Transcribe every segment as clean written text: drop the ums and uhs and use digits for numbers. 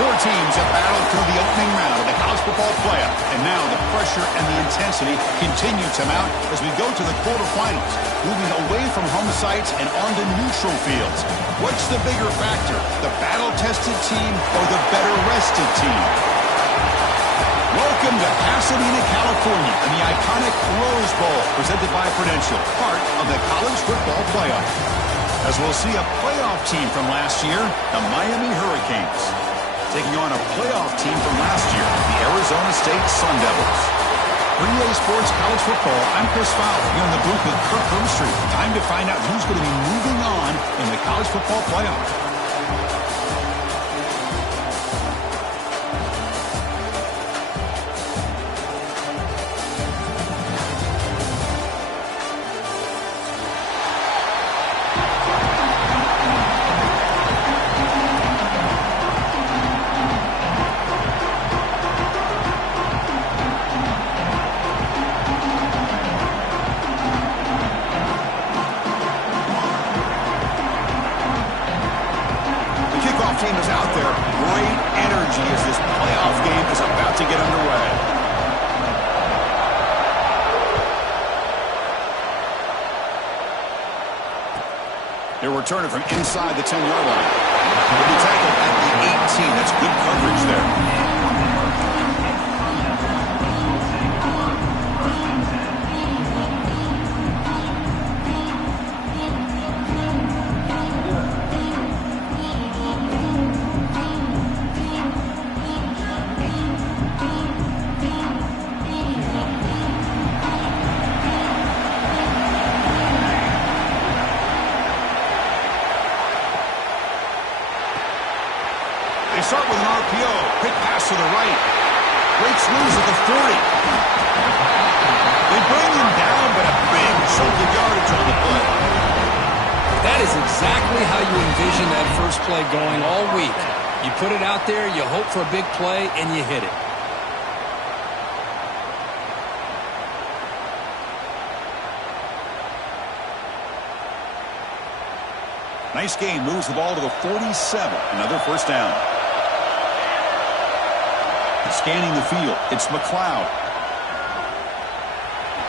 Four teams have battled through the opening round of the college football playoff, and now the pressure and the intensity continue to mount as we go to the quarterfinals, moving away from home sites and onto neutral fields. What's the bigger factor, the battle-tested team or the better-rested team? Welcome to Pasadena, California, and the iconic Rose Bowl, presented by Prudential, part of the college football playoff. As we'll see a playoff team from last year, the Miami Hurricanes, taking on a playoff team from last year, the Arizona State Sun Devils. For EA Sports College Football, I'm Chris Fowler, here in the booth with Kirk Herbstreit. Time to find out who's going to be moving on in the college football playoff. Team is out there. Great energy as this playoff game is about to get underway. They're returning from inside the 10-yard line. They'll be tackled at the 18. That's good coverage there. They start with an RPO. Quick pass to the right. Breaks loose at the 40. They bring him down, but a big chunk of yardage on the play. That is exactly how you envision that first play going all week. You put it out there, you hope for a big play, and you hit it. Nice gain. Moves the ball to the 47. Another first down. Scanning the field. It's McLeod.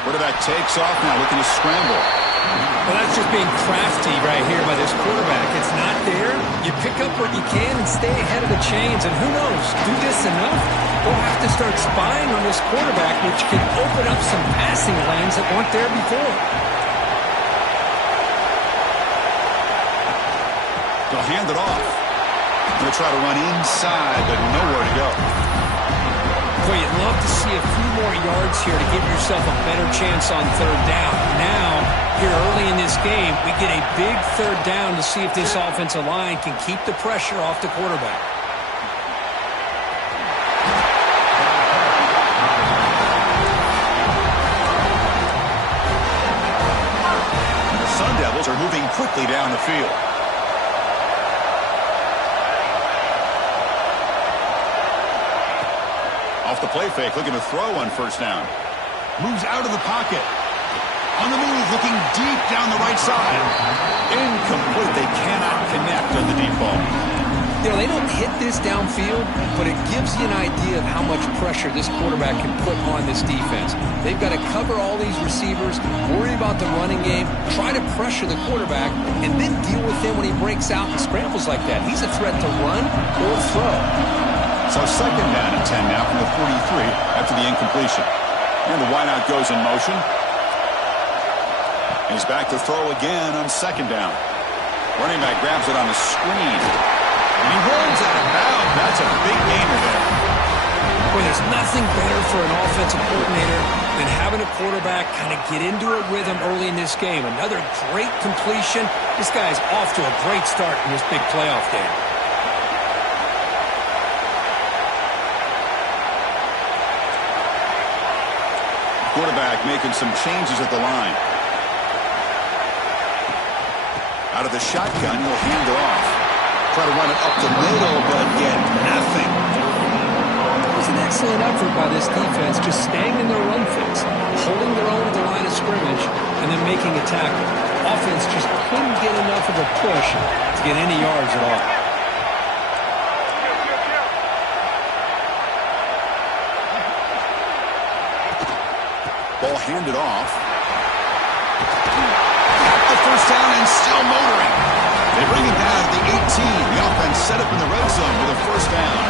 Quarterback takes off now, looking to scramble. Well, that's just being crafty right here by this quarterback. It's not there. You pick up what you can and stay ahead of the chains. And who knows, do this enough, we'll have to start spying on this quarterback, which can open up some passing lanes that weren't there before. They'll hand it off. They'll try to run inside, but nowhere to go. Boy, you'd love to see a few more yards here to give yourself a better chance on third down. Now, here early in this game, we get a big third down to see if this offensive line can keep the pressure off the quarterback. The Sun Devils are moving quickly down the field. Off the play fake, looking to throw on first down. Moves out of the pocket. On the move, looking deep down the right side. Incomplete. They cannot connect on the deep ball. You know, they don't hit this downfield, but it gives you an idea of how much pressure this quarterback can put on this defense. They've got to cover all these receivers, worry about the running game, try to pressure the quarterback, and then deal with him when he breaks out and scrambles like that. He's a threat to run or throw. So second down and 10 now from the 43 after the incompletion. And the wideout goes in motion. He's back to throw again on second down. Running back grabs it on the screen. And he runs out of bounds. That's a big gainer there. Boy, there's nothing better for an offensive coordinator than having a quarterback kind of get into a rhythm early in this game. Another great completion. This guy's off to a great start in this big playoff game. Quarterback making some changes at the line. Out of the shotgun, he'll hand it off. Try to run it up the middle, but get nothing. It was an excellent effort by this defense, just staying in their run fix, holding their own at the line of scrimmage, and then making a tackle. Offense just couldn't get enough of a push to get any yards at all. hand it off. The first down and still motoring. They bring it down to the 18. The offense set up in the red zone with a first down.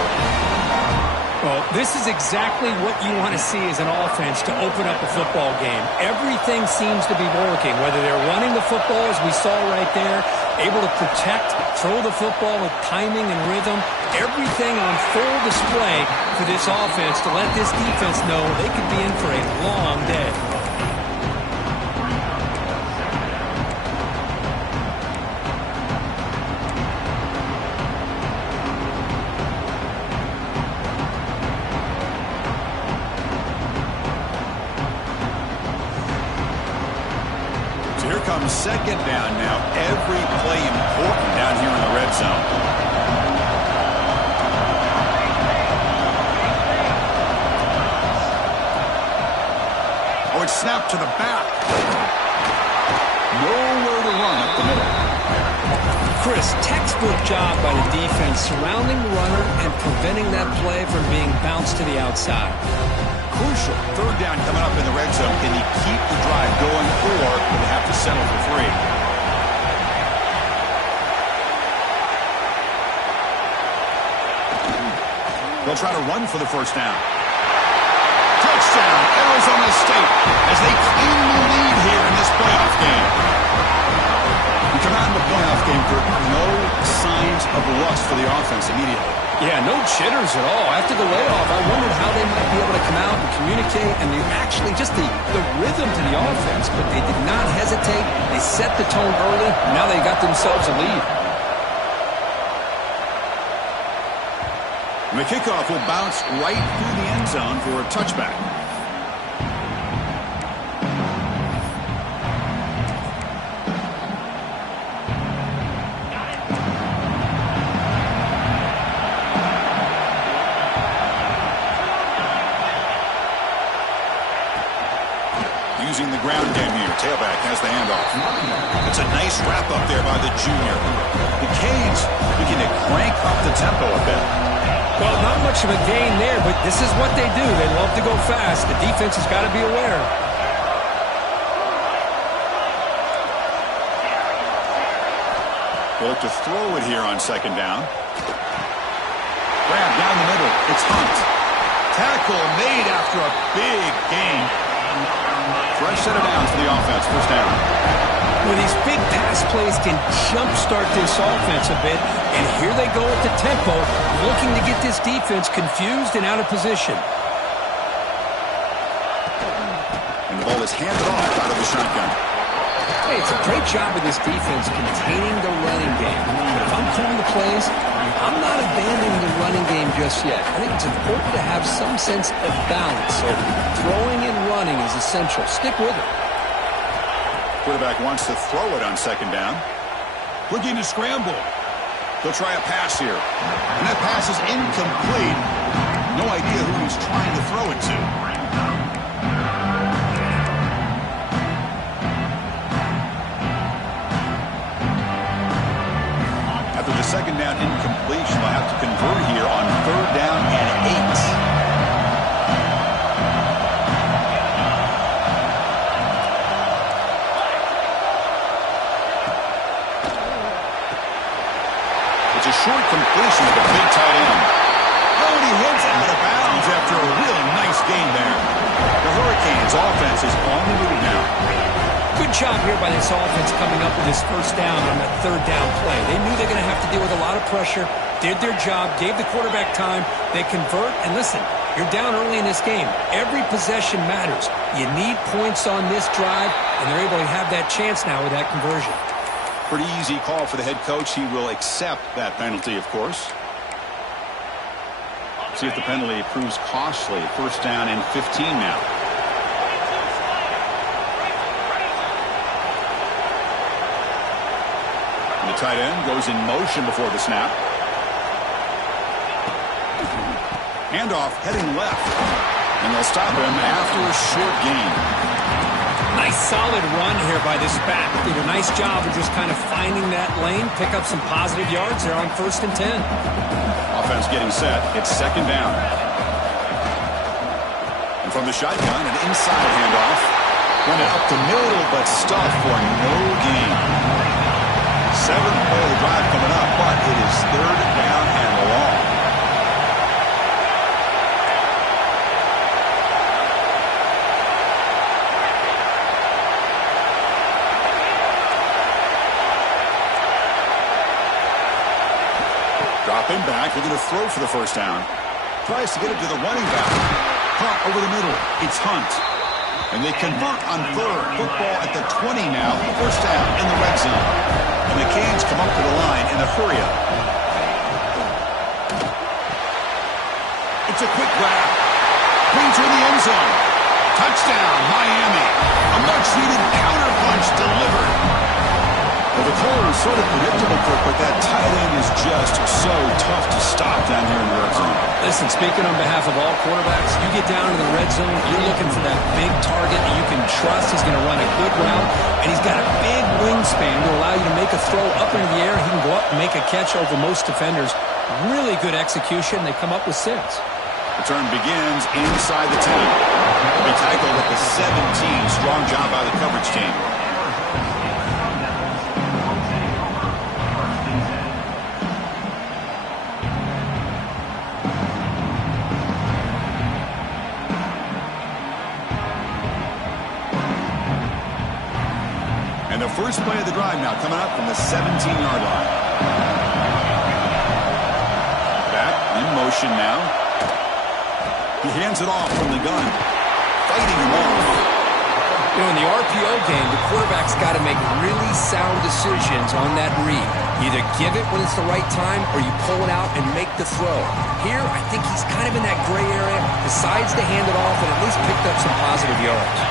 Well, this is exactly what you want to see as an offense to open up a football game. Everything seems to be working, whether they're running the football, as we saw right there, able to protect, throw the football with timing and rhythm. Everything on full display for this offense to let this defense know they could be in for a long day. Second down now. Every play important down here in the red zone. Oh, it's snapped to the back. Nowhere to run up the middle. Chris, textbook job by the defense surrounding the runner and preventing that play from being bounced to the outside. Crucial. Third down coming up in the red zone. Can he keep the drive going, or will they have to settle for 3? They'll try to run for the first down. Touchdown, Arizona State, as they claim the lead here in this playoff game. We come out in the playoff game, Kurt. No signs of rust for the offense immediately. Yeah, no jitters at all. After the layoff, I wondered how they might be able to come out and communicate, and actually just the rhythm to the offense, but they did not hesitate. They set the tone early, and now they got themselves a lead. And the kickoff will bounce right through the end zone for a touchback. Using the ground game here. Tailback has the handoff. It's a nice wrap up there by the junior. The Canes looking to crank up the tempo a bit. Well, not much of a gain there, but this is what they do. They love to go fast. The defense has got to be aware. They'll look to throw it here on second down. Grab down the middle. It's Hunt. Tackle made after a big gain. Fresh set of downs for the offense. First down. Well, these big pass plays can jumpstart this offense a bit, and here they go at the tempo, looking to get this defense confused and out of position. And the ball is handed off out of the shotgun. Hey, it's a great job of this defense containing the running game. But if I'm calling the plays, I'm not abandoning the running game just yet. I think it's important to have some sense of balance. So throwing and running is essential. Stick with it. Quarterback wants to throw it on second down. Looking to scramble. They'll try a pass here. And that pass is incomplete. No idea who he's trying to throw it to. After the second down incompletion, they'll have to convert here on third down and 8. It's a short completion to the big tight end. Oh, and he hits it out of bounds after a really nice gain there. The Hurricanes' offense is on the move now. Good job here by this offense coming up with this first down on that third down play. They knew they're going to have to deal with a lot of pressure, did their job, gave the quarterback time. They convert, and listen, you're down early in this game. Every possession matters. You need points on this drive, and they're able to have that chance now with that conversion. Pretty easy call for the head coach. He will accept that penalty, of course. See if the penalty proves costly. First down and 15 now. And the tight end goes in motion before the snap. Handoff heading left. And they'll stop him after a short gain. Nice solid run here by this back. Did a nice job of just kind of finding that lane, pick up some positive yards there on 1st and 10. Offense getting set. It's second down. And from the shotgun, an inside handoff. Run it up the middle, but stuffed for no gain. 7th play of the drive coming up, but it is 3rd down and long. Dropping back, looking to throw for the first down. Tries to get it to the running back. Hunt over the middle. It's Hunt. And they convert on 3rd. Football at the 20 now. First down in the red zone. And the Canes come up to the line in a hurry-up. It's a quick grab. Brings her in the end zone. Touchdown, Miami. A much-needed counter-punch delivered. Well, the play was sort of predictable, Kirk, but that tight end is just so tough to stop down here in the red zone. Listen, speaking on behalf of all quarterbacks, you get down to the red zone, you're looking for that big target that you can trust. He's going to run a good route, and he's got a big wingspan to allow you to make a throw up into the air. He can go up and make a catch over most defenders. Really good execution. They come up with 6. Return begins inside the 10. He'll be tackled at the 17. Strong job by the coverage team. The first play of the drive now coming up from the 17-yard line. Back in motion now. He hands it off from the gun. Fighting him off. You know, in the RPO game, the quarterback's got to make really sound decisions on that read. Either give it when it's the right time or you pull it out and make the throw. Here, I think he's kind of in that gray area, decides to hand it off and at least picked up some positive yards.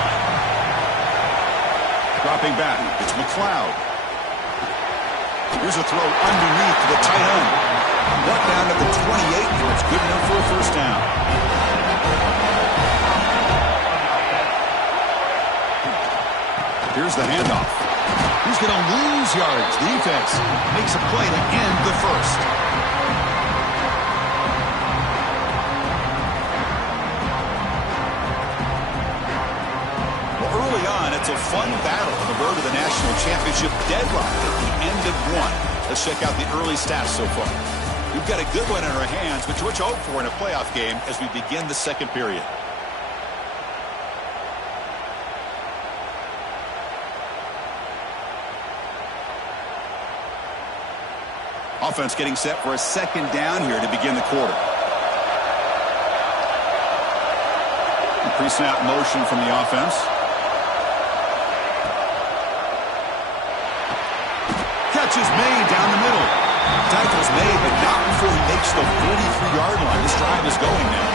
Dropping back, it's McLeod. Here's a throw underneath to the tight end. Brought down at the 28, and it's good enough for a first down. Here's the handoff. He's going to lose yards. The defense makes a play to end the first. It's a fun battle on the road to the national championship, deadlocked at the end of 1. Let's check out the early stats so far. We've got a good one in our hands, which we'll hope for in a playoff game as we begin the second period. Offense getting set for a second down here to begin the quarter. Pre-snap motion from the offense. Catch is made down the middle. Tackle's made, but not before he makes the 43-yard line. This drive is going now.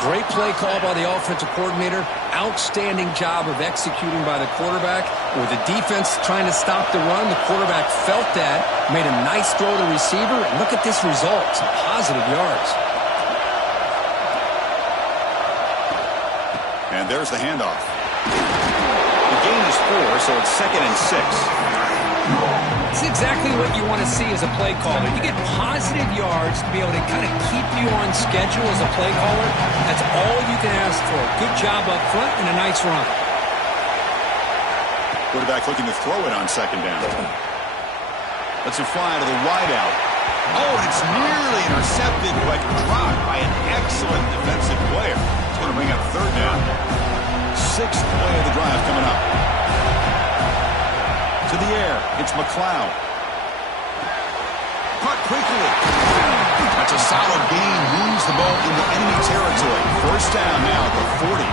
Great play call by the offensive coordinator. Outstanding job of executing by the quarterback. With the defense trying to stop the run, the quarterback felt that, made a nice throw to receiver, and look at this result. Some positive yards. And there's the handoff. The gain is 4, so it's 2nd and 6. It's exactly what you want to see as a play caller. You get positive yards to be able to kind of keep you on schedule as a play caller. That's all you can ask for. Good job up front and a nice run. Quarterback looking to throw it on second down. Let's it fly to the wideout. Oh, and it's nearly intercepted, but dropped by an excellent defensive player. It's going to bring up third down. 6th play of the drive coming up. To the air, it's McLeod. Caught quickly. That's a solid gain. Moves the ball into enemy territory. First down now at the 40.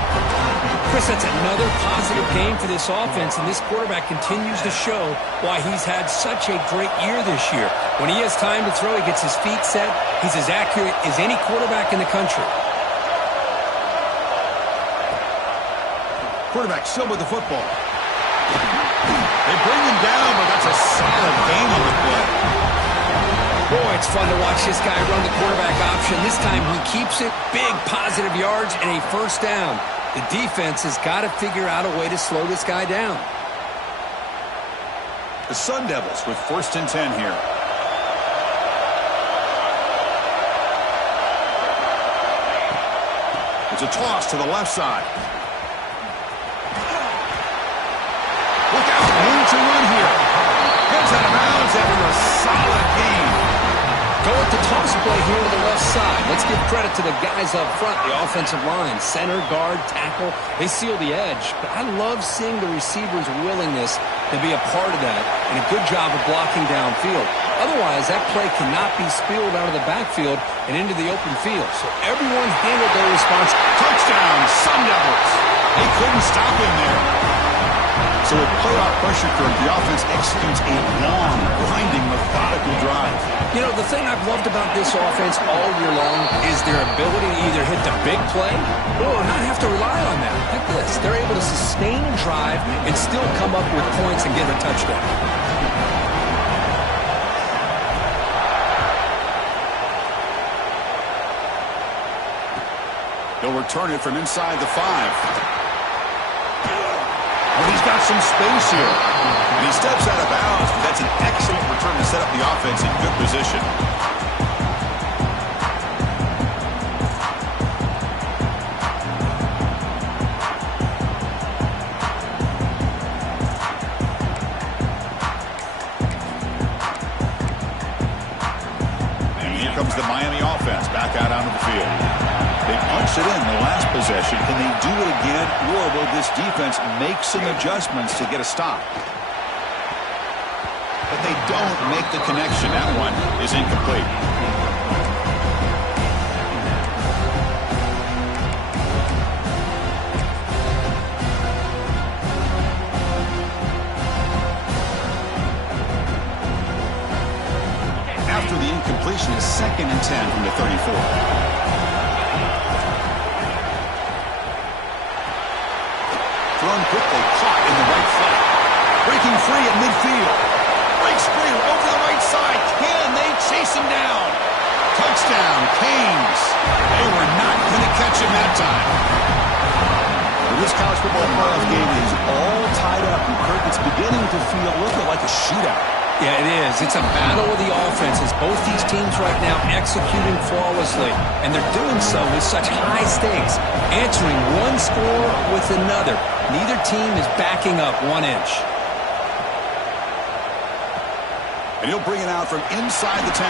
Chris, that's another positive game for this offense, and this quarterback continues to show why he's had such a great year this year. When he has time to throw, he gets his feet set. He's as accurate as any quarterback in the country. Quarterback still with the football. They bring him down, but that's a solid gain on the play. Boy, it's fun to watch this guy run the quarterback option. This time he keeps it. Big positive yards and a first down. The defense has got to figure out a way to slow this guy down. The Sun Devils with 1st and 10 here. It's a toss to the left side. go with the toss play here to the left side. Let's give credit to the guys up front, the offensive line, center, guard, tackle. They seal the edge. But I love seeing the receivers' willingness to be a part of that and a good job of blocking downfield. Otherwise, that play cannot be spilled out of the backfield and into the open field. So everyone handled their response. Touchdown, Sun Devils. They couldn't stop him there. So with playoff pressure curve, the offense executes a long, grinding, methodical drive. You know, the thing I've loved about this offense all year long is their ability to either hit the big play or not have to rely on that. Like this, they're able to sustain a drive and still come up with points and get a touchdown. He'll return it from inside the 5. Well, he's got some space here. And he steps out of bounds. That's an excellent return to set up the offense in good position. And here comes the Miami offense back out onto the field. They punched it in the last possession. Can they do it again, or will this defense make some adjustments to get a stop? But they don't make the connection. That one is incomplete. After the incompletion is 2nd and 10 from the 34. Thrown quickly, caught in the right flat. Breaking free at midfield. Breaks free over the right side. Can they chase him down? Touchdown, Canes. They were not going to catch him that time. Well, this college football playoff game is all tied up. Kirk, it's beginning to feel a little bit like a shootout. Yeah, it is. It's a battle of the offenses. Both these teams right now executing flawlessly, and they're doing so with such high stakes, answering one score with another. Neither team is backing up 1 inch. And he'll bring it out from inside the 10.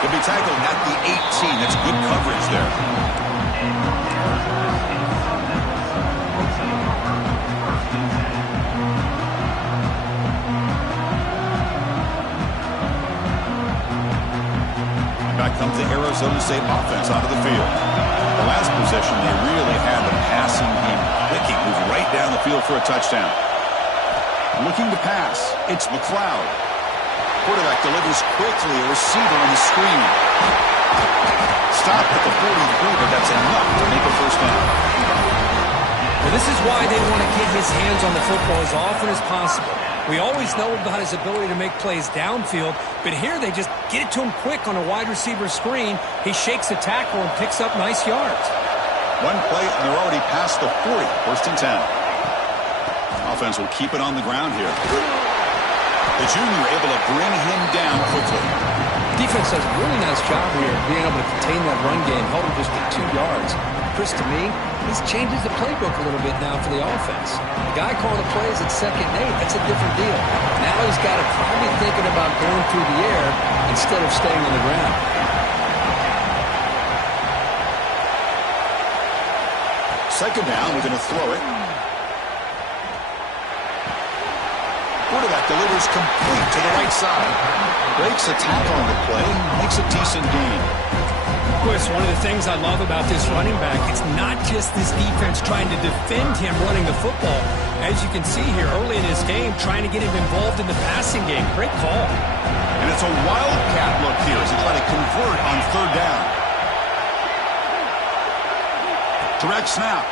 He'll be tackled at the 18. That's good coverage there. Back comes the Arizona State offense onto the field. The last possession, they really had the passing game clicking, move right down the field for a touchdown. Looking to pass, it's McLeod. Quarterback delivers quickly, a receiver on the screen. Stopped at the 43, but that's enough to make a first down. Well, this is why they want to get his hands on the football as often as possible. We always know about his ability to make plays downfield, but here they just get it to him quick on a wide receiver screen. He shakes the tackle and picks up nice yards. One play, and they're already past the 40, 1st and 10. Offense will keep it on the ground here. The junior able to bring him down quickly. Defense does a really nice job here being able to contain that run game, held him just at 2 yards. Chris, to me, this changes the playbook a little bit now for the offense. The guy calling the plays at 2nd and 8, that's a different deal. Now he's got to probably thinking about going through the air instead of staying on the ground. Second down, we're going to throw it. Quarterback delivers complete to the right side. Breaks a tackle on the play, makes a decent gain. Chris, one of the things I love about this running back, it's not just this defense trying to defend him running the football. As you can see here early in this game, trying to get him involved in the passing game. Great call. And it's a wildcat look here as they try to convert on 3rd down. Direct snap.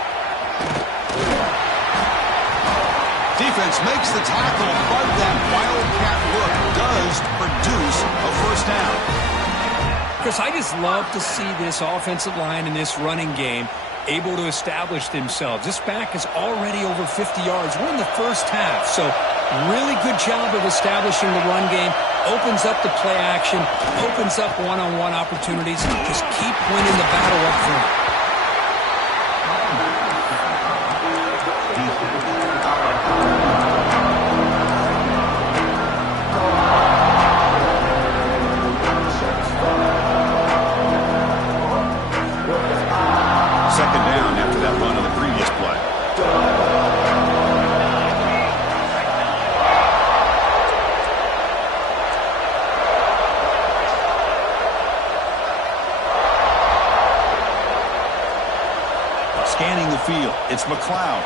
Defense makes the tackle, but that wildcat look does produce a first down. Chris, I just love to see this offensive line and this running game able to establish themselves. This back is already over 50 yards. We're in the first half, so really good job of establishing the run game. Opens up the play action, opens up one-on-one opportunities. Just keep winning the battle up front. downfield. It's McLeod.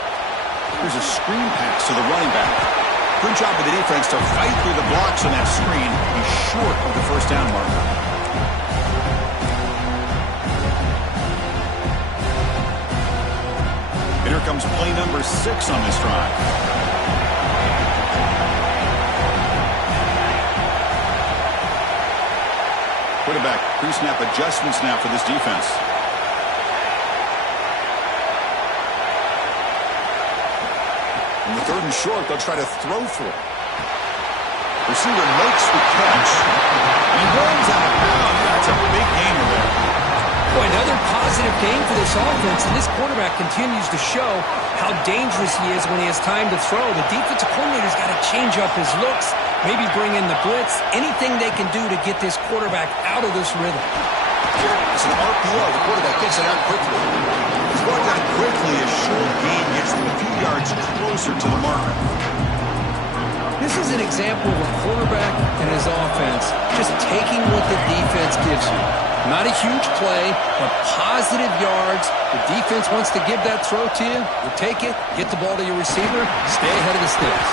Here's a screen pass to the running back. Good job of the defense to fight through the blocks on that screen. He's short of the first down marker. And here comes play number 6 on this drive. Quarterback pre-snap adjustments now for this defense. In the 3rd and short, they'll try to throw for it. Receiver makes the catch. And he runs out of bounds. That's a big gainer there. Boy, another positive game for this offense, and this quarterback continues to show how dangerous he is when he has time to throw. The defensive coordinator's got to change up his looks, maybe bring in the blitz, anything they can do to get this quarterback out of this rhythm. It's an RPO. The quarterback gets it out quickly. He's brought down quickly as short gain gets them a few yards closer to the marker. This is an example of a quarterback and his offense just taking what the defense gives you. Not a huge play, but positive yards. The defense wants to give that throw to you. You take it, get the ball to your receiver, stay ahead of the sticks.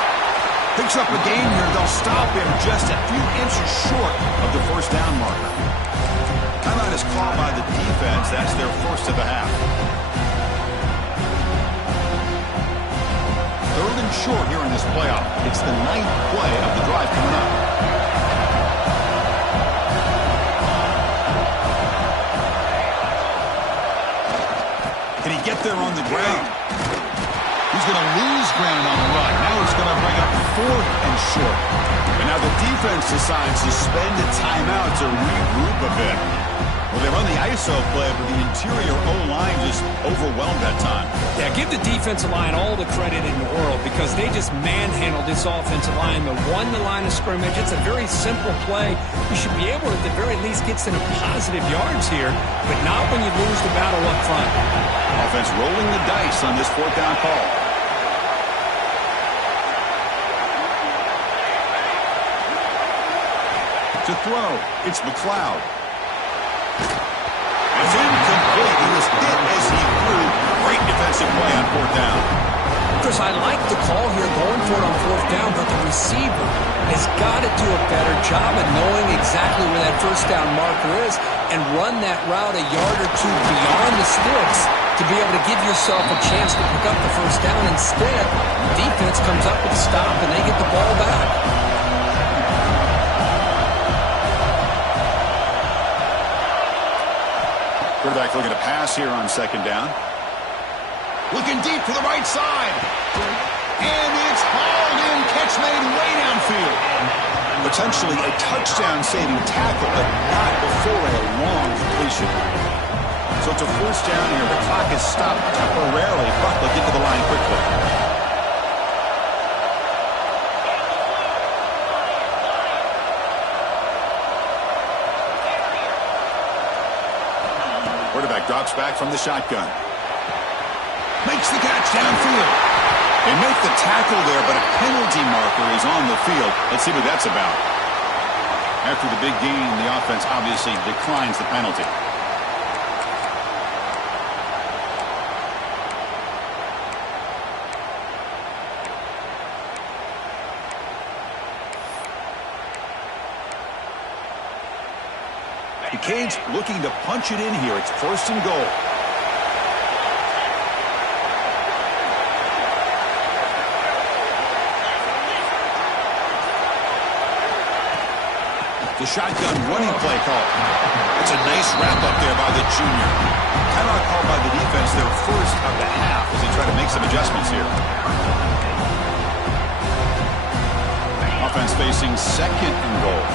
Picks up a gain here. They'll stop him just a few inches short of the first down marker. Timeout is called by the defense. That's their first of the half. 3rd and short here in this playoff. It's the 9th play of the drive coming up. Can he get there on the ground? He's going to lose ground on the run. Now it's going to bring up 4th and short. And now the defense decides to spend a timeout to regroup a bit. Well, they run the ISO play, but the interior O-line just overwhelmed that time. Yeah, give the defensive line all the credit in the world because they just manhandled this offensive line. They won the line of scrimmage. It's a very simple play. You should be able to, at the very least, get some positive yards here, but not when you lose the battle up front. Offense rolling the dice on this 4th down call. To throw, it's McLeod. It's incomplete. He was hit as he threw. Great defensive play on 4th down. Chris, I like the call here going for it on 4th down, but the receiver has got to do a better job of knowing exactly where that first down marker is and run that route a yard or two beyond the sticks to be able to give yourself a chance to pick up the first down. Instead, the defense comes up with a stop and they get the ball back. Quarterback looking to pass here on 2nd down. Looking deep to the right side. And it's hauled in. Catch made way downfield. Potentially a touchdown-saving tackle, but not before a long completion. So it's a 1st down here. The clock is stopped temporarily. Buck will get to the line quickly. Quarterback drops back from the shotgun. Makes the catch downfield. They make the tackle there, but a penalty marker is on the field. Let's see what that's about. After the big gain, the offense obviously declines the penalty. The Canes looking to punch it in here. It's 1st and goal. The shotgun running play call. It's a nice wrap-up there by the junior. Timeout called by the defense, their first of the half as they try to make some adjustments here. Offense facing 2nd and goal.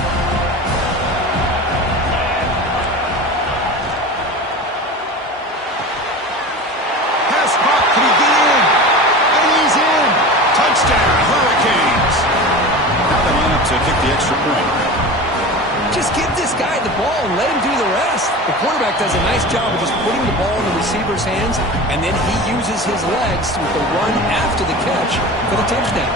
To kick the extra point. Just give this guy the ball and let him do the rest. The quarterback does a nice job of just putting the ball in the receiver's hands, and then he uses his legs with the run after the catch for the touchdown.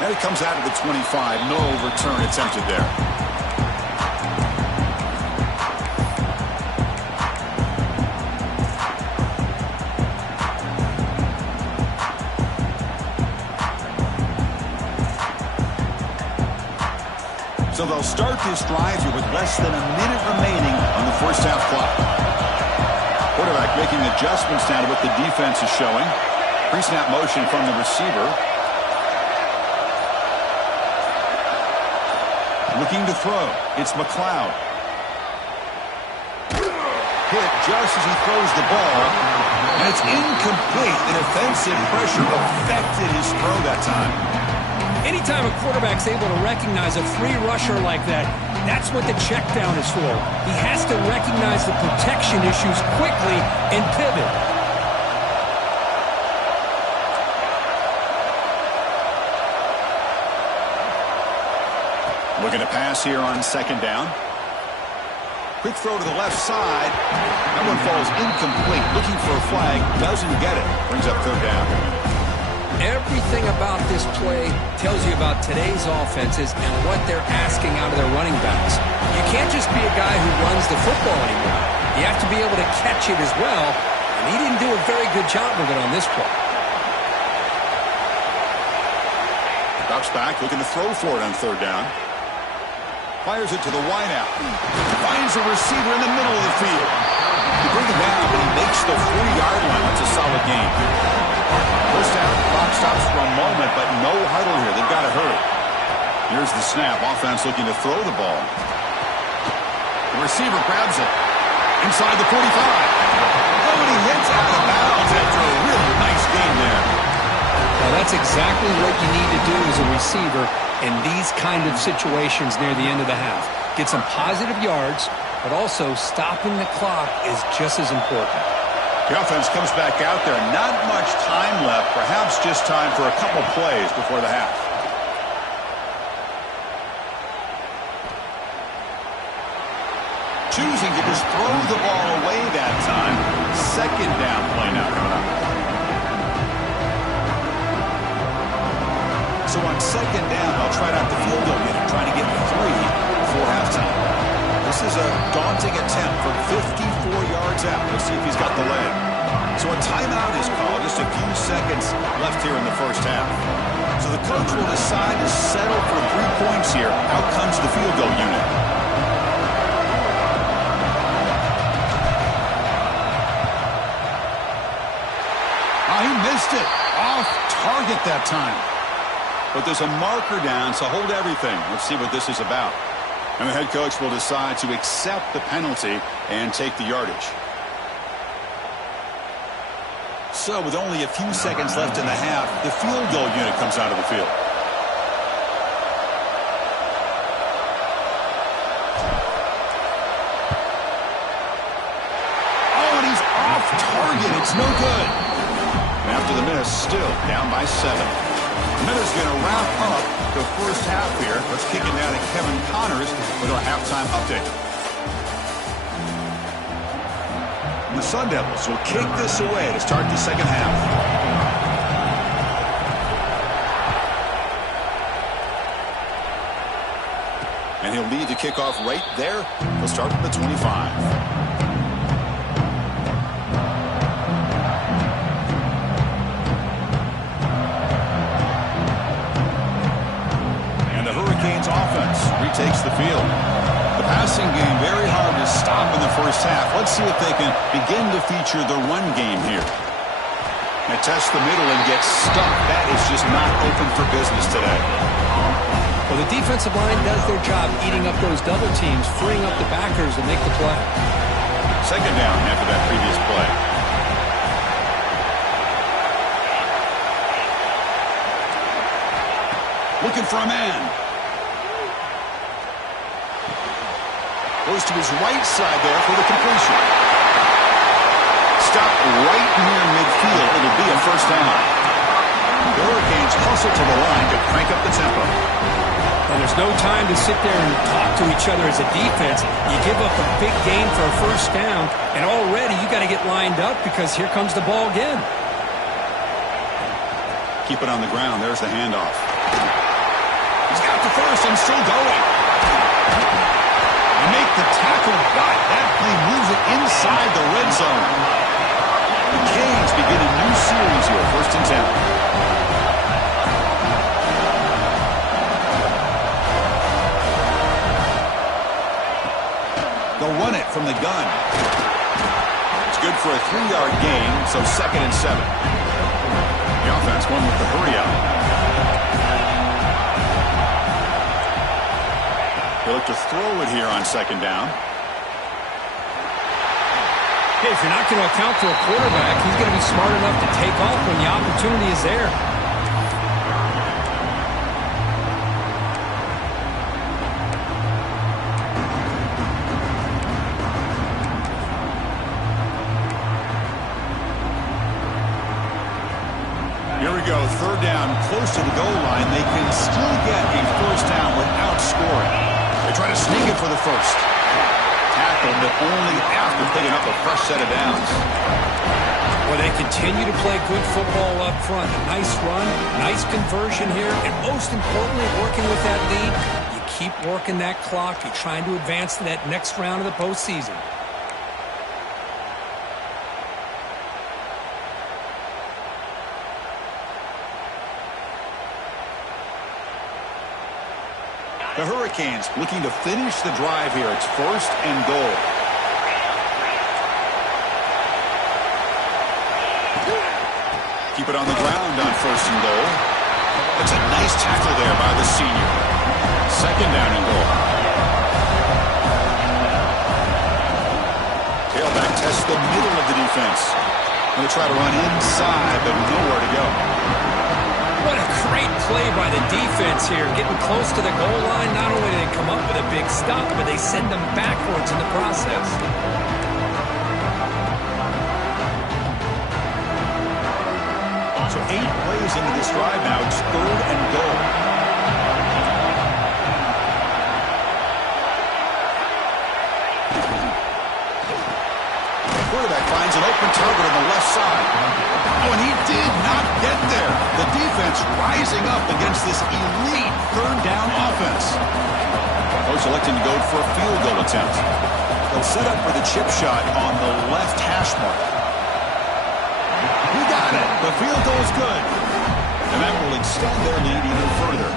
And he comes out of the 25. No return attempted there. So they'll start this drive here with less than a minute remaining on the first half clock. Quarterback making adjustments now to what the defense is showing. Pre-snap motion from the receiver. Looking to throw. It's McLeod. Hit just as he throws the ball. And it's incomplete. The defensive pressure affected his throw that time. Anytime a quarterback's able to recognize a free rusher like that, that's what the check down is for. He has to recognize the protection issues quickly and pivot. Looking to pass here on second down. Quick throw to the left side. That one falls incomplete. Looking for a flag. Doesn't get it. Brings up third down. Everything about this play tells you about today's offenses and what they're asking out of their running backs. You can't just be a guy who runs the football anymore. You have to be able to catch it as well, and he didn't do a very good job of it on this play. Drops back, looking to throw for it on third down. Fires it to the wideout. Finds a receiver in the middle of the field. He brings it down, but he makes the 40-yard line. That's a solid gain. First down, clock stops for a moment, but no huddle here. They've got to hurry. Here's the snap. Offense looking to throw the ball. The receiver grabs it. Inside the 45. Oh, and he hits out of bounds after a really nice gain there. Now, that's exactly what you need to do as a receiver in these kind of situations near the end of the half. Get some positive yards, but also stopping the clock is just as important. The offense comes back out there. Not much time left. Perhaps just time for a couple plays before the half. Choosing to just throw the ball away that time. Second down play now coming up. So on second down, they'll try out the field goal unit, trying to get 3 before halftime. This is a daunting attempt from 54 yards out. We'll see if he's got the leg. So a timeout is called. Just a few seconds left here in the first half. So the coach will decide to settle for 3 points here. Out comes the field goal unit. Oh, he missed it. Off target that time. But there's a marker down, so hold everything. Let's see what this is about. And the head coach will decide to accept the penalty and take the yardage. So with only a few seconds left in the half, the field goal unit comes out of the field. Oh, and he's off target. It's no good. And after the miss, still down by 7. Miller's going to wrap up the first half here. Let's kick it down to Kevin Connors with our halftime update. The Sun Devils will kick this away to start the second half. And he'll lead the kickoff right there. He'll start from the 25. Offense retakes the field. The passing game very hard to stop in the first half. Let's see if they can begin to feature the run game here. They test the middle and get stuck. That is just not open for business today. Well, the defensive line does their job eating up those double teams, freeing up the backers to make the play. Second down after that previous play. Looking for a man. Goes to his right side there for the completion. Stop right near midfield. It'll be a first down. The Hurricanes hustle to the line to crank up the tempo. Well, there's no time to sit there and talk to each other as a defense. You give up a big gain for a first down, and already you got to get lined up because here comes the ball again. Keep it on the ground. There's the handoff. He's got the first and still going. Make the tackle, but that play moves it inside the red zone. The Canes begin a new series here, 1st and 10. to run it from the gun. It's good for a 3-yard gain, so 2nd and 7. The offense won with the hurry out. They look to throw it here on 2nd down. Hey, if you're not going to account for a quarterback, he's going to be smart enough to take off when the opportunity is there. Here we go, 3rd down, close to the goal line. They can still get a 1st down without scoring. They try to sneak it for the 1st. Tackled, but only after picking up a fresh set of downs. Well, they continue to play good football up front. A nice run, nice conversion here, and most importantly, working with that lead, you keep working that clock. You're trying to advance to that next round of the postseason. The Hurricanes looking to finish the drive here. It's 1st and goal. Keep it on the ground on 1st and goal. It's a nice tackle there by the senior. 2nd down and goal. Tailback tests the middle of the defense. Going to try to run inside, but nowhere to go. What a great play by the defense here. Getting close to the goal line, not only do they come up with a big stop, but they send them backwards in the process. So 8 plays into this drive now. It's 3rd and goal. The quarterback finds an open target on the left side. Oh, and he did not get there. The defense rising up against this elite 3rd down offense. Coach electing to go for a field goal attempt. They'll set up for the chip shot on the left hash mark. He got it. The field goal is good. And that will extend their lead even further.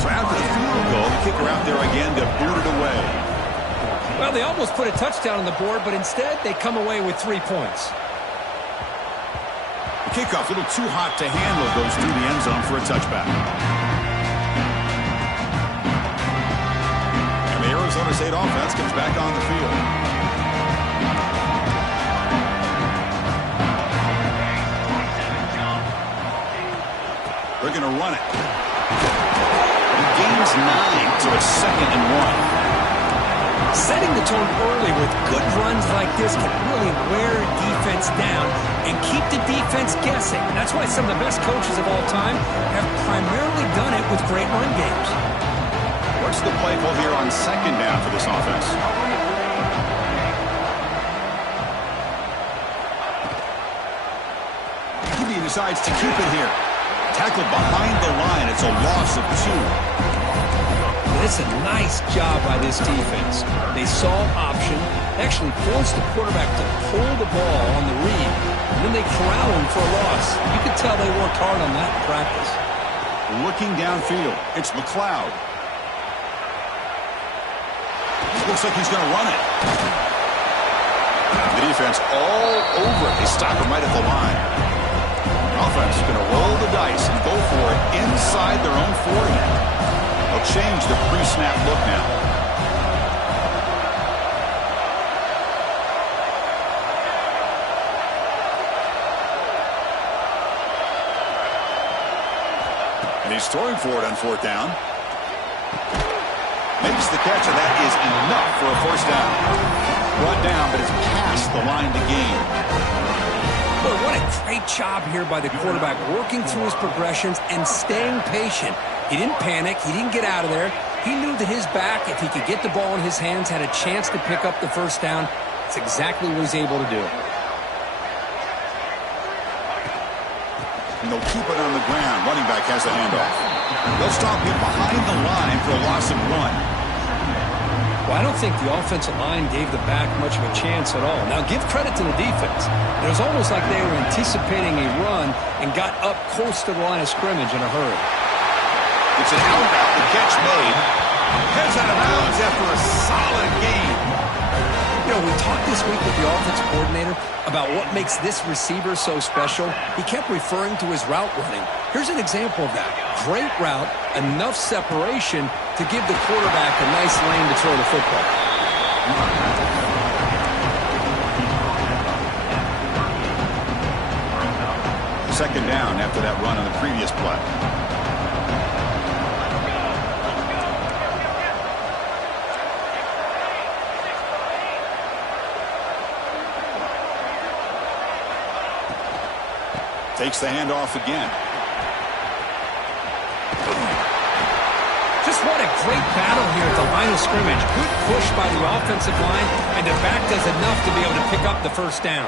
So after the field goal, the kicker out there again to boot it away. Well, they almost put a touchdown on the board, but instead they come away with 3 points. The kickoff a little too hot to handle, goes through the end zone for a touchback. And the Arizona State offense comes back on the field. They're going to run it. He gains 9, so it's 2nd and 1. Setting the tone early with good runs like this can really wear a defense down and keep the defense guessing. That's why some of the best coaches of all time have primarily done it with great run games. What's the play call here on 2nd down for this offense? He decides to keep it here. Tackled behind the line. It's a loss of 2. It's a nice job by this defense. They saw option, actually forced the quarterback to pull the ball on the read, and then they corral him for a loss. You could tell they worked hard on that in practice. Looking downfield, it's McLeod. Looks like he's going to run it. The defense all over it. They stop him right at the line. The offense is going to roll the dice and go for it inside their own 40. They'll change the pre-snap look now. And he's throwing for it on 4th down. Makes the catch, and that is enough for a 1st down. Brought down, but it's past the line to gain. Boy, what a great job here by the quarterback, working through his progressions and staying patient. He didn't panic. He didn't get out of there. He knew that his back, if he could get the ball in his hands, had a chance to pick up the 1st down. It's exactly what he's able to do. And they'll keep it on the ground. Running back has the handoff. They'll stop him behind the line for a loss of 1. Well, I don't think the offensive line gave the back much of a chance at all. Now, give credit to the defense. It was almost like they were anticipating a run and got up close to the line of scrimmage in a hurry. It's an outbound. The catch made. Heads out of bounds after a solid gain. You know, we talked this week with the offensive coordinator about what makes this receiver so special. He kept referring to his route running. Here's an example of that. Great route, enough separation to give the quarterback a nice lane to throw the football. Second down after that run on the previous play. Takes the handoff again. Just what a great battle here at the line of scrimmage. Good push by the offensive line, and the back does enough to be able to pick up the first down.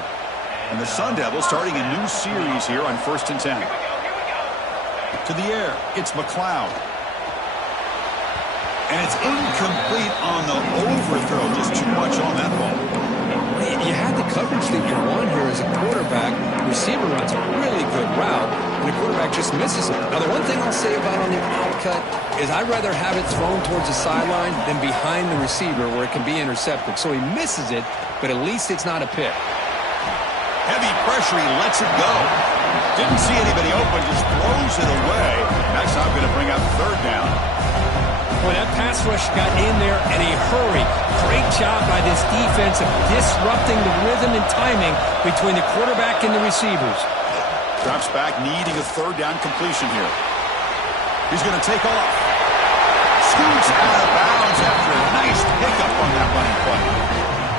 And the Sun Devils starting a new series here on 1st and 10. To the air, it's McLeod. And it's incomplete on the overthrow. Just too much on that ball. You had the coverage that you want here as a quarterback. The receiver runs a really good route, and the quarterback just misses it. Now, the one thing I'll say about on the out cut is I'd rather have it thrown towards the sideline than behind the receiver where it can be intercepted. So he misses it, but at least it's not a pick. Heavy pressure, he lets it go. Didn't see anybody open, just throws it away. That's not going to bring out third down. Well, that pass rush got in there in a hurry. Great job by this defense of disrupting the rhythm and timing between the quarterback and the receivers. Drops back, needing a third down completion here. He's going to take off. Scoots out of bounds after a nice pickup on that running play.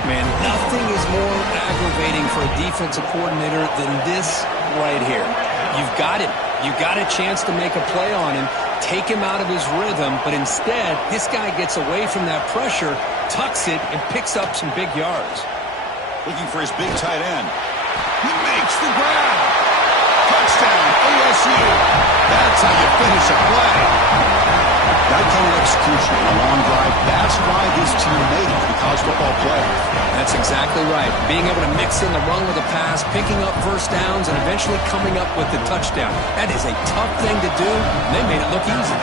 Man, nothing is more aggravating for a defensive coordinator than this right here. You've got him. You've got a chance to make a play on him, take him out of his rhythm, but instead, this guy gets away from that pressure, tucks it, and picks up some big yards. Looking for his big tight end. He makes the grab. Touchdown, ASU. That's how you finish a play. That kind of execution on a long drive, that's why this team made it to the college football playoff. That's exactly right. Being able to mix in the run with a pass, picking up first downs, and eventually coming up with the touchdown. That is a tough thing to do, and they made it look easy.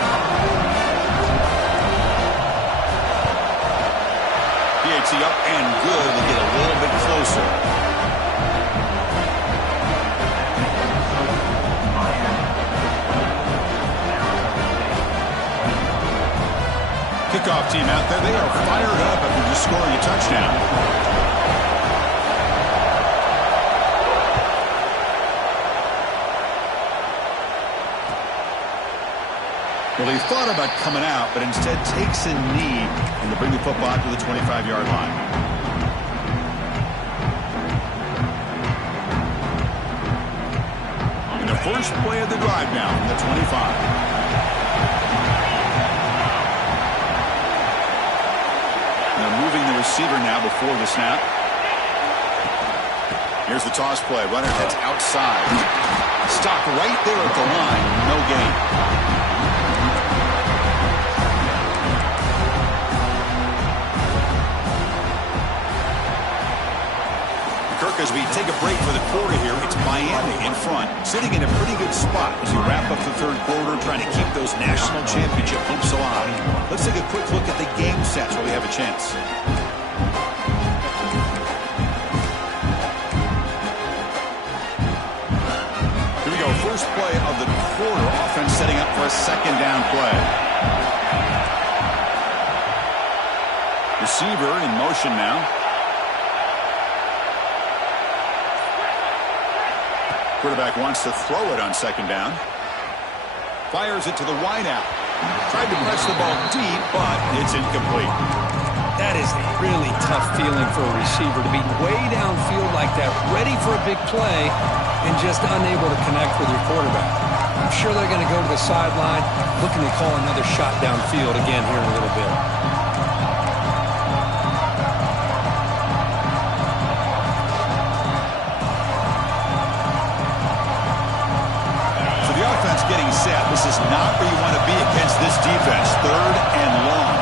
PAT up and good to get a little bit closer. Kickoff team out there, they are fired up after just scoring a touchdown. Well, he thought about coming out, but instead takes a knee and to bring the football to the 25-yard line. And the first play of the drive now from the 25. Moving the receiver now before the snap. Here's the toss play. Runner that's outside. Stopped right there at the line. No gain. Kirk, as we take a break for the quarter here, it's Miami in front, sitting in a pretty good spot as we wrap up the third quarter, trying to keep those national championship hopes alive. Let's take a quick look at the game sets where we have a chance. Here we go, first play of the quarter. Offense setting up for a second down play. Receiver in motion now. Quarterback wants to throw it on second down. Fires it to the wideout. Tried to press the ball deep, but it's incomplete. That is a really tough feeling for a receiver to be way downfield like that, ready for a big play, and just unable to connect with your quarterback. I'm sure they're going to go to the sideline, looking to call another shot downfield again here in a little bit. Getting set. This is not where you want to be against this defense. Third and long.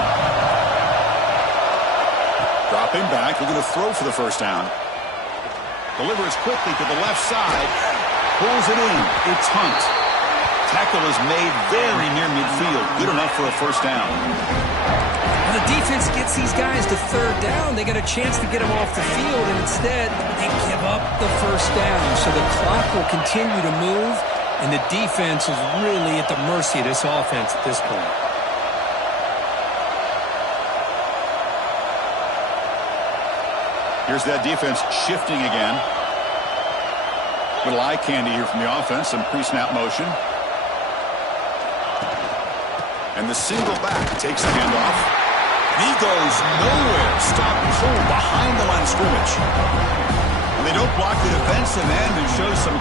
Dropping back, looking to throw for the first down. Delivers quickly to the left side. Pulls it in. It's Hunt. Tackle is made very near midfield. Good enough for a first down. Well, the defense gets these guys to third down. They got a chance to get them off the field, and instead they give up the first down. So the clock will continue to move, and the defense is really at the mercy of this offense at this point. Here's that defense shifting again. Little eye candy here from the offense. Some pre-snap motion. And the single back takes the handoff. He goes nowhere. Stop cold behind the line of scrimmage. And they don't block the defensive end and show some...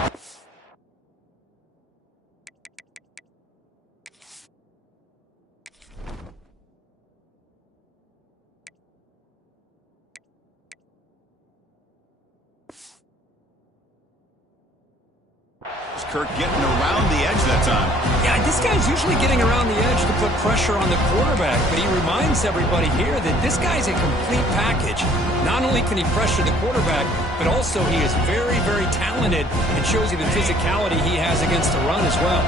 Kirk getting around the edge that time. Yeah, this guy's usually getting around the edge to put pressure on the quarterback, but he reminds everybody here that this guy's a complete package. Not only can he pressure the quarterback, but also he is very, very talented and shows you the physicality he has against the run as well.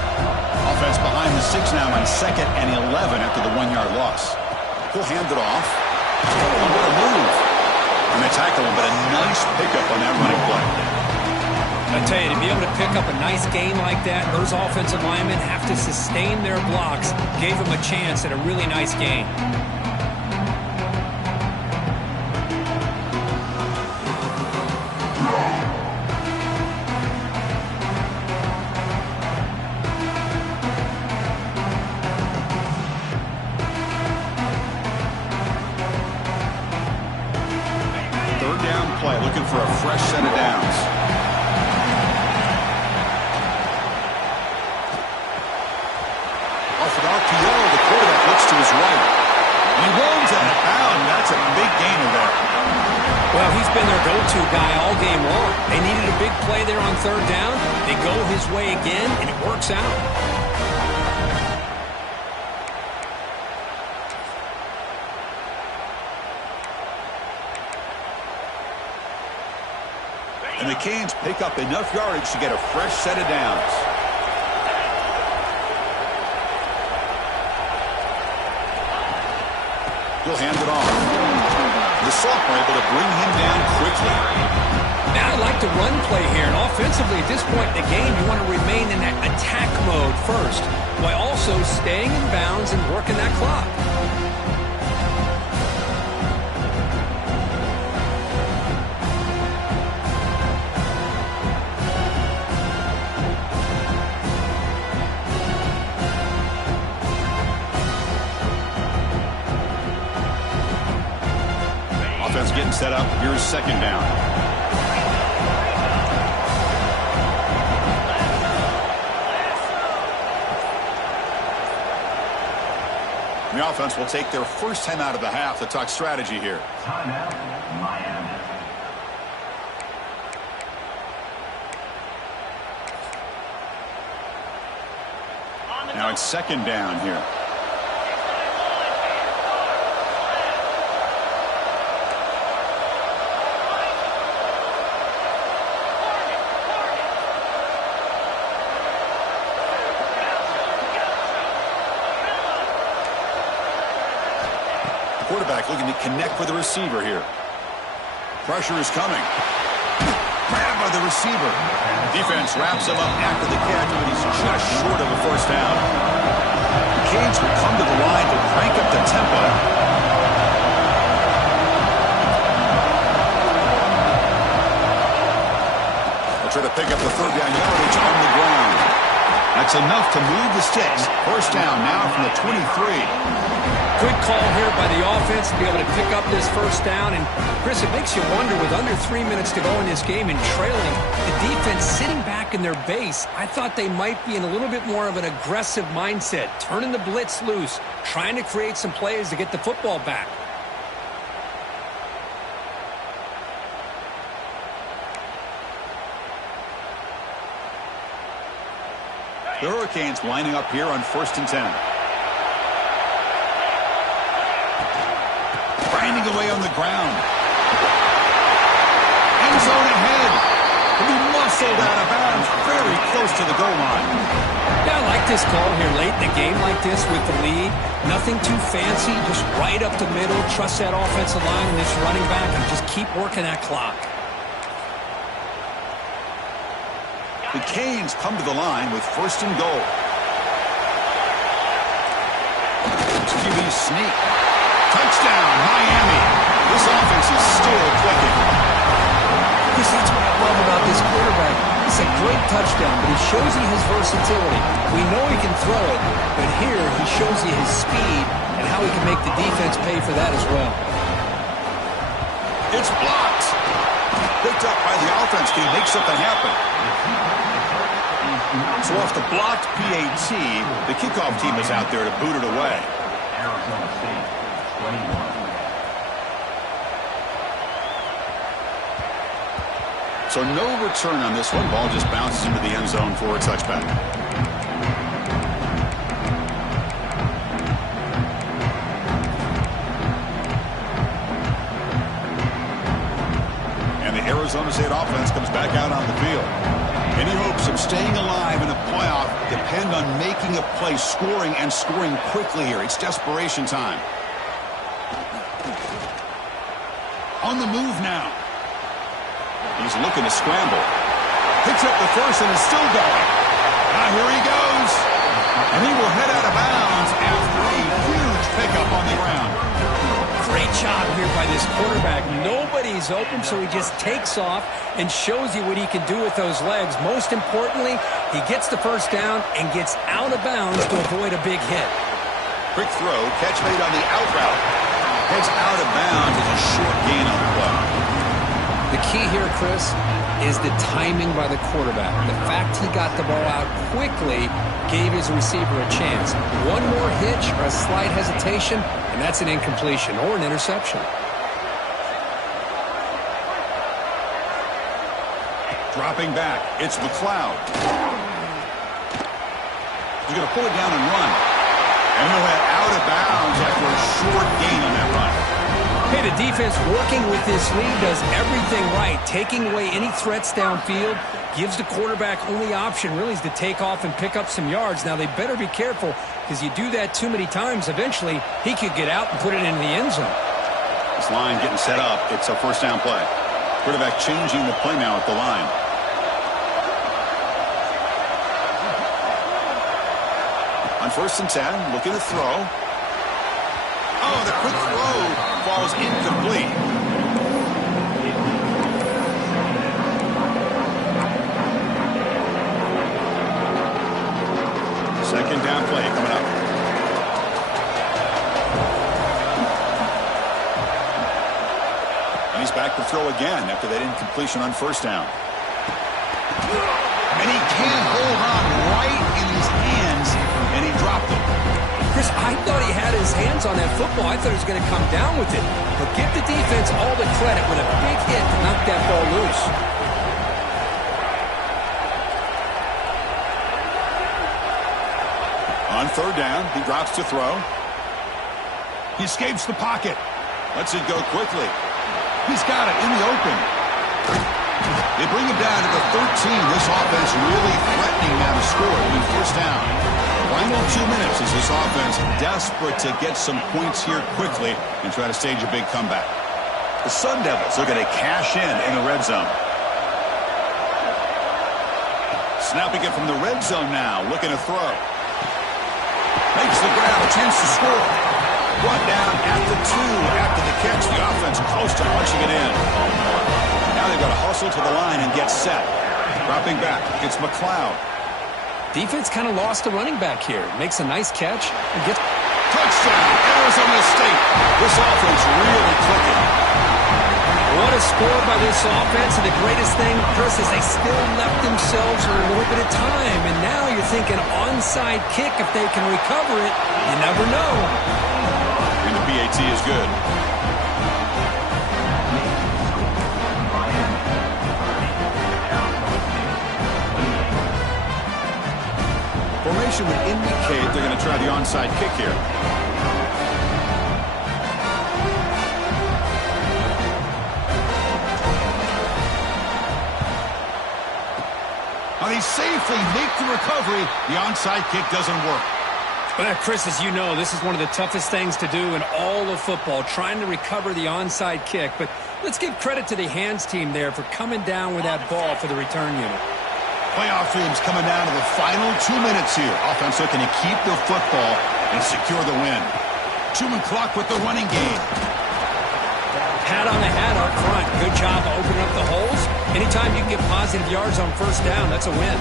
Offense behind the 6 now on 2nd and 11 after the 1-yard loss. He'll hand it off. Oh, what a move. And they tackle him, but a nice pickup on that running play. I tell you, to be able to pick up a nice gain like that, those offensive linemen have to sustain their blocks. Gave him a chance at a really nice gain. Third down play, looking for a fresh set of downs. Off an RPO, the quarterback looks to his right. And he rolls out of bounds. That's a big gainer there. Well, he's been their go-to guy all game long. They needed a big play there on third down. They go his way again, and it works out. And the Canes pick up enough yardage to get a fresh set of downs. He'll hand it off. The sophomore able to bring him down quickly. Now I like the run play here, and offensively at this point in the game, you want to remain in that attack mode first, while also staying in bounds and working that clock. Offense getting set up. Here's 2nd down. The offense will take their first time out of the half to talk strategy here. Timeout, Miami. Now it's 2nd down here. Quarterback looking to connect with the receiver here. Pressure is coming. Grabbed by the receiver. Defense wraps him up after the catch, but he's just short of a first down. The Canes will come to the line to crank up the tempo. They'll try to pick up the 3rd down yardage on the ground. That's enough to move the sticks. First down now from the 23. Good call here by the offense to be able to pick up this first down. And, Chris, it makes you wonder, with under 3 minutes to go in this game and trailing, the defense sitting back in their base, I thought they might be in a little bit more of an aggressive mindset, turning the blitz loose, trying to create some plays to get the football back. The Hurricanes lining up here on 1st and 10. Grinding away on the ground. End zone ahead. He'll be muscled out of bounds very close to the goal line. Yeah, I like this call here late in the game like this with the lead. Nothing too fancy, just right up the middle. Trust that offensive line and this running back and just keep working that clock. The Canes come to the line with 1st and goal. QB sneak. Touchdown, Miami. This offense is still clicking. That's what I love about this quarterback. It's a great touchdown, but he shows you his versatility. We know he can throw it, but here he shows you his speed and how he can make the defense pay for that as well. It's blocked. Picked up by the offense. Can he make something happen? So off the blocked PAT, the kickoff team is out there to boot it away. Arizona State, 21. So no return on this one. Ball just bounces into the end zone for a touchback. And the Arizona State offense comes back out on the field. Any hopes of staying alive in a playoff depend on making a play, scoring, and scoring quickly here. It's desperation time. On the move now. He's looking to scramble. Picks up the first and is still going. Now here he goes. And he will head out of bounds after a huge pickup on the ground. Great job here by this quarterback. Nobody's open, so he just takes off and shows you what he can do with those legs. Most importantly, he gets the first down and gets out of bounds to avoid a big hit. Quick throw, catch made on the out route. Heads out of bounds as a short gain on the play. The key here, Chris, is the timing by the quarterback. The fact he got the ball out quickly gave his receiver a chance. One more hitch or a slight hesitation, and that's an incompletion or an interception. Dropping back, it's McLeod. He's going to pull it down and run. And he'll head out of bounds after a short gain on that run. Hey, the defense working with this lead does everything right. Taking away any threats downfield gives the quarterback only option really is to take off and pick up some yards. Now, they better be careful because you do that too many times, eventually he could get out and put it into the end zone. This line getting set up. It's a first down play. Quarterback changing the play now at the line. On 1st and 10, looking to throw. Oh, the quick throw falls incomplete. Second down play coming up. And he's back to throw again after that incompletion on 1st down. And he can't hold on right in his hands, and he dropped it. Chris, I thought he had his hands on that football. I thought he was going to come down with it. But give the defense all the credit with a big hit to knock that ball loose. On 3rd down, he drops to throw. He escapes the pocket. Lets it go quickly. He's got it in the open. They bring him down to the 13. This offense really threatening now to score in 1st down. Final 2 minutes as this offense desperate to get some points here quickly and try to stage a big comeback. The Sun Devils are going to cash in the red zone. Snapping it from the red zone now, looking to throw. Makes the grab, a chance to score. Brought down at the 2 after the catch. The offense close to punching it in. Now they've got to hustle to the line and get set. Dropping back, it's McLeod. Defense kind of lost a running back here. Makes a nice catch and gets... Touchdown, Arizona State. This offense really clicking. What a score by this offense, and the greatest thing, Chris, is they still left themselves a little bit of time, and now you're thinking onside kick if they can recover it. You never know. And the PAT is good. Formation would indicate they're going to try the onside kick here. Now the safety successfully make the recovery. The onside kick doesn't work. Well, Chris, as you know, this is one of the toughest things to do in all of football, trying to recover the onside kick. But let's give credit to the hands team there for coming down with that ball for the return unit. Playoff dreams coming down to the final 2 minutes here. Offense looking to keep the football and secure the win. 2-minute clock with the running game. Pat on the hat up front. Good job of opening up the holes. Anytime you can get positive yards on first down, that's a win.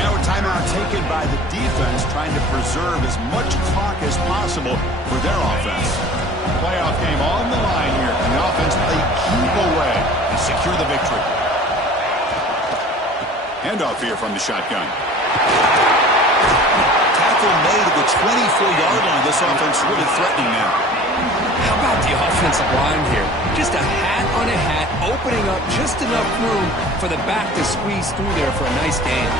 Now a timeout taken by the defense, trying to preserve as much clock as possible for their offense. Playoff game on the line here, and the offense play keep away and secure the victory. Handoff here from the shotgun. Tackle made at the 24-yard line. This offense really threatening now. How about the offensive line here? Just a hat on a hat, opening up just enough room for the back to squeeze through there for a nice gain.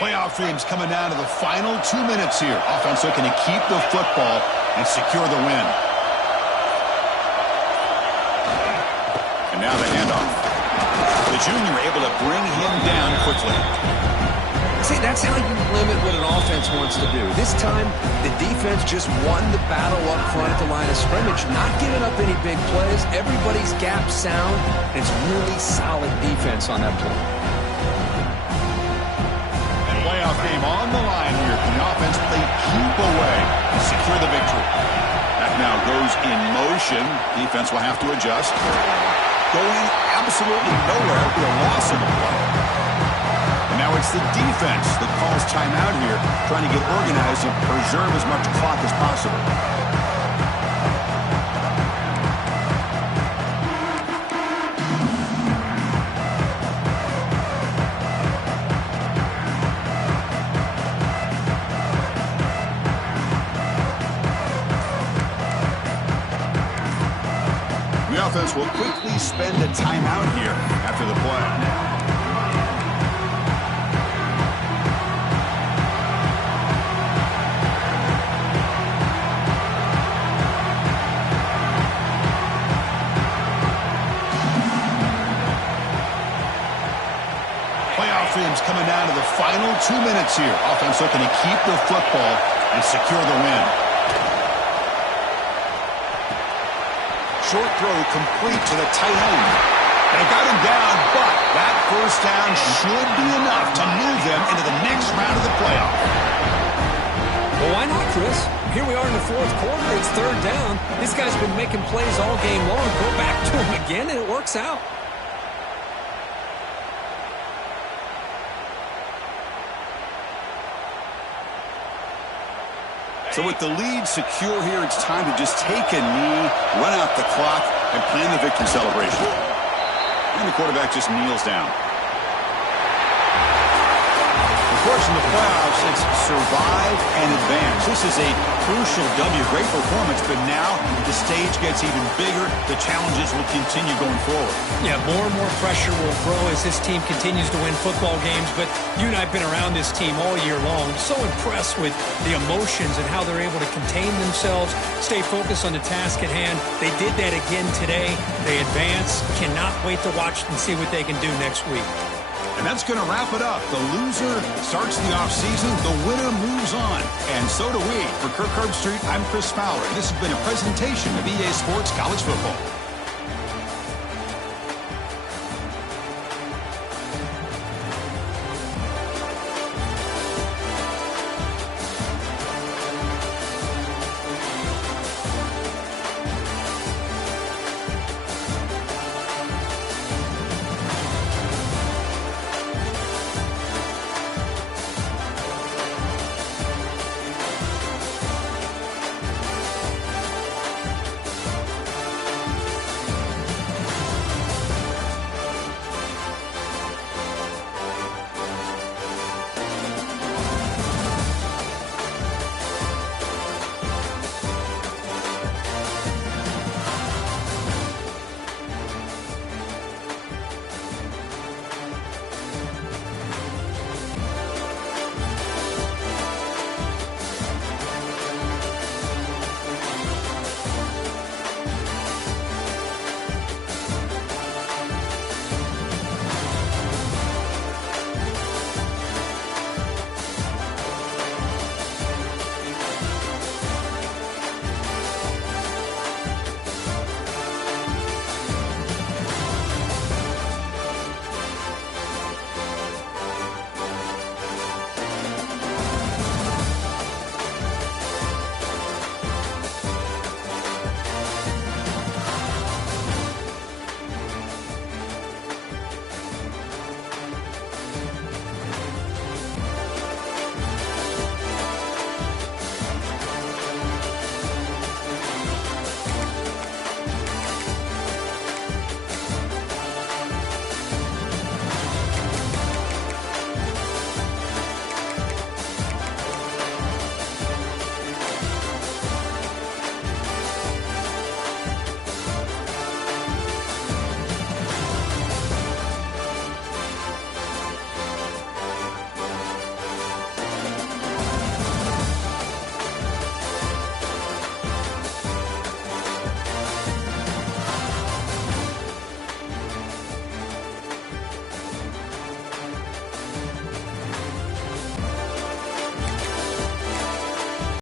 Playoff dreams coming down to the final 2 minutes here. Offense looking to keep the football and secure the win. And now the handoff. The junior able to bring him down quickly. See, that's how you limit what an offense wants to do. This time, the defense just won the battle up front at the line of scrimmage, not giving up any big plays. Everybody's gap sound. It's really solid defense on that play. Playoff game on the line here. Can the offense play keep away and secure the victory? That now goes in motion. Defense will have to adjust. Going absolutely nowhere. It'll be a loss in the play. And now it's the defense that calls timeout here, trying to get organized and preserve as much clock as possible. Offense will quickly spend a timeout here after the play. Playoff dreams coming down to the final 2 minutes here. Offense looking to keep the football and secure the win. Short throw complete to the tight end. They got him down, but that first down should be enough to move them into the next round of the playoff. Well, why not, Chris? Here we are in the fourth quarter. It's third down. This guy's been making plays all game long. Go back to him again, and it works out. So with the lead secure here, it's time to just take a knee, run out the clock, and plan the victory celebration. And the quarterback just kneels down. Of course, in the playoffs, it's survive and advance. This is a crucial W. Great performance, but now the stage gets even bigger. The challenges will continue going forward. Yeah, more and more pressure will grow as this team continues to win football games. But you and I have been around this team all year long. So impressed with the emotions and how they're able to contain themselves, stay focused on the task at hand. They did that again today. They advance. Cannot wait to watch and see what they can do next week. And that's going to wrap it up. The loser starts the offseason. The winner moves on. And so do we. For Kirk Herbstreit, I'm Chris Fowler. This has been a presentation of EA Sports College Football.